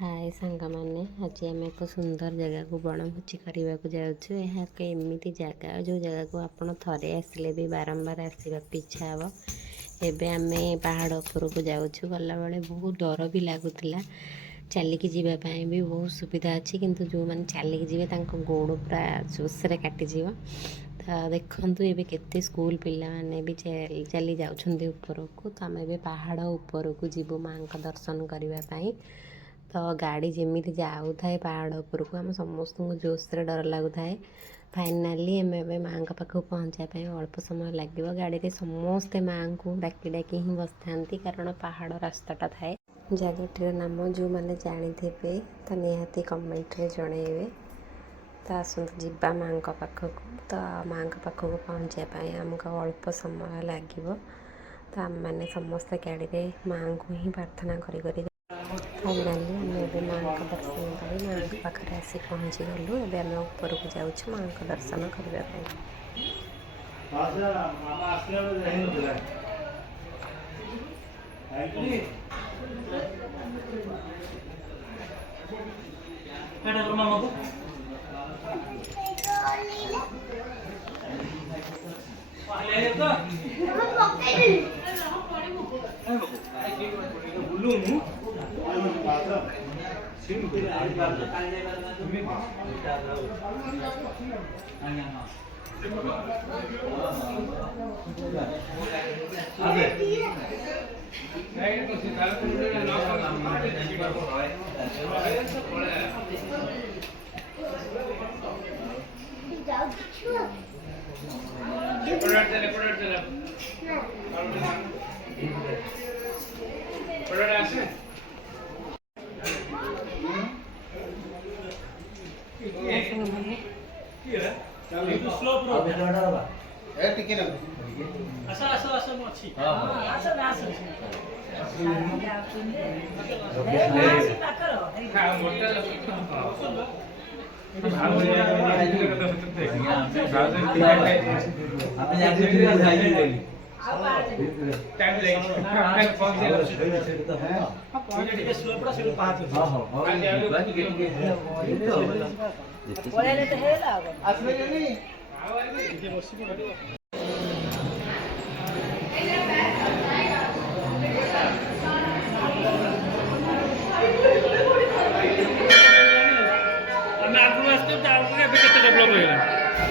हाय सांग मैंने आज आम एक सुंदर जगह को बनभोजी करने को जाऊँ। यह एक एमती जगह जो जगह को आपड़ थे आसिले भी बारंबार आसवाक इच्छा हे। एवं आम पहाड़ उपर को जाऊँ गला बेले बहुत डर भी लगुला। चलिकी जावाई भी बहुत सुविधा अच्छी किंतु जो मैंने चलिकी जी गोड़ पूरा जोशे काटिज। तो देखु ये केते स्कूल पिला माने भी चली जाउछन्ते ऊपर को। तो आम ए पहाड़ ऊपर को जीवु माँ दर्शन करने। तो गाड़ी जमी जाऊ थाए पहाड़ उपर को आम समस्त जोश से डर लगुए। फाइनाली आम माँ पाखक पहुँचापी अल्प समय लगे। गाड़ी में समस्ते माँ को डाकी डाकी ही बस था कारण पहाड़ रास्ताटा थाए। जगटर नाम जो मैंने जानी थे तो निहाती कमेंट रे जनइबे। तो आसतु जीवा माँ पाखक। तो माँ पाखक पहुँचापी आमको अल्प समय लगे। तो आम मैंने समस्ते गाड़ी में माँ को ही प्रार्थना करी फाइनाली आम माँ का दर्शन कर माँ पाखे आसी पहुँची गलु। एवं आम ऊपर को जाऊँ माँ का दर्शन करने।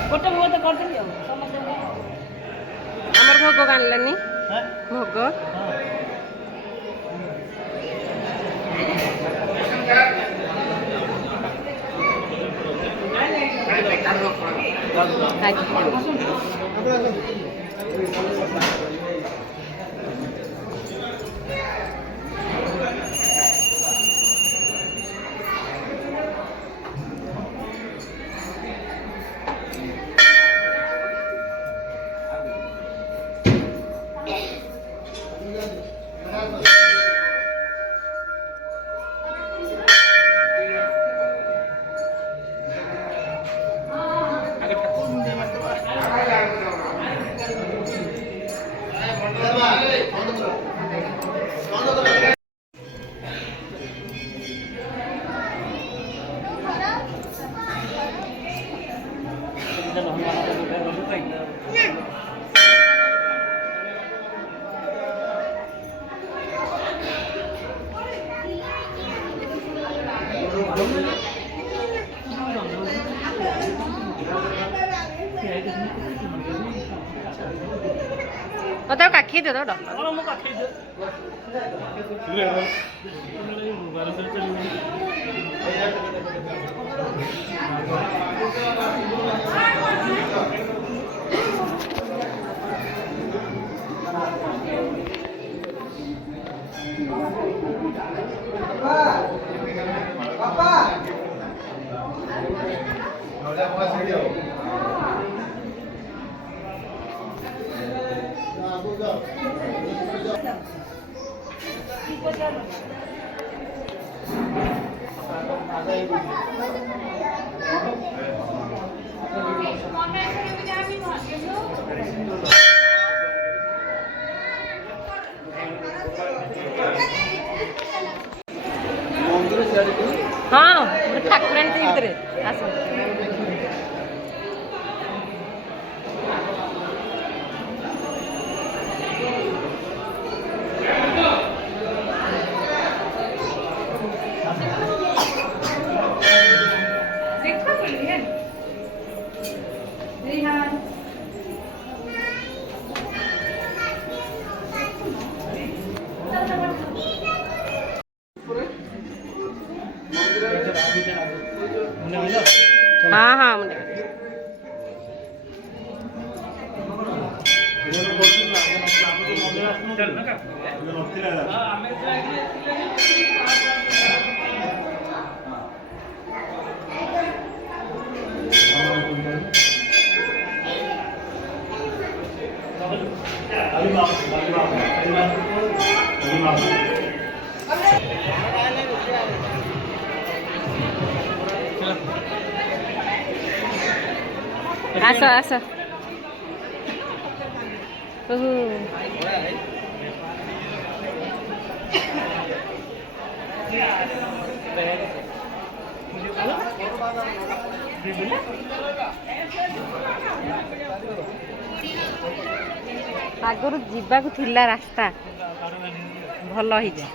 गोटे भोग तो करदेली आमर भोग आनलानी भोग काखी दे दो मंदिर ଭିତରେ ଆସ। हाँ हाँ आस आस आगु जीवाकू थिला रास्ता भल हो जाए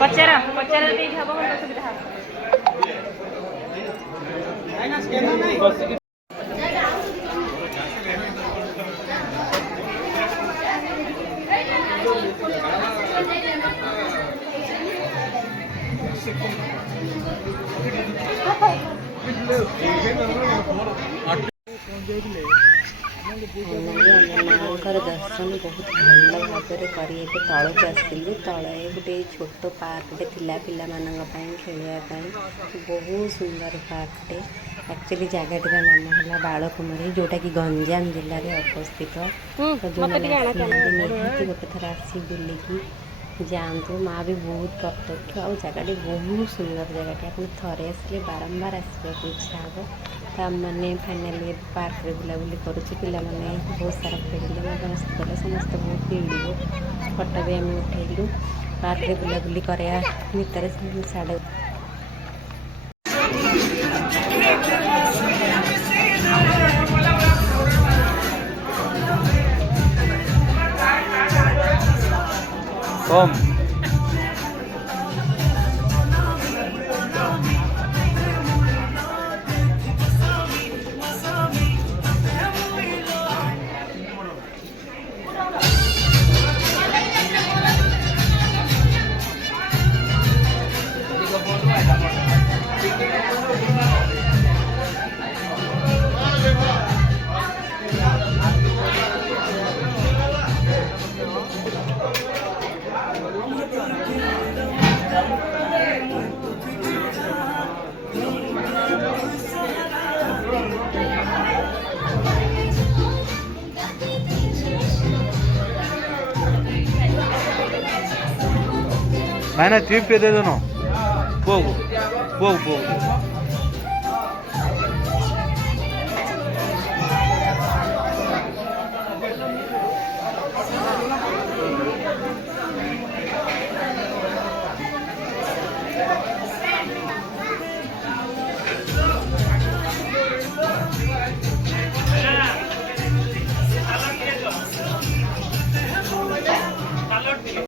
पचार पचार सुविधा माँकर दर्शन बहुत भल भाव कर तलक आसलु तले गोटे छोट पार्कटे पिला मानी खेलवाई बहुत सुंदर पार्कटे एक्चुअली जगह नाम है बालकुमारी जोटा कि गंजाम जिले में अवस्थित। तो जो निहाती गोटे थर आसी बुलिकी जातु माँ भी बहुत प्रत्यक्ष आ जगह बहुत सुंदर जगह आप थे आसे बारंबार आसवा इच्छा हे। तो आम मैंने फाइनाली पार्क रे बुलाबुली करुचे पिला माने बहुत सारा खेलिले मस्त कले समस्त बहुत भिड़ फोटो भी आम उठेलु पार्क रे बुलाबुली कराया भितर साढ़े कम मैंने ट्रिप पे दे दो ना, पोगो पोगो पोगो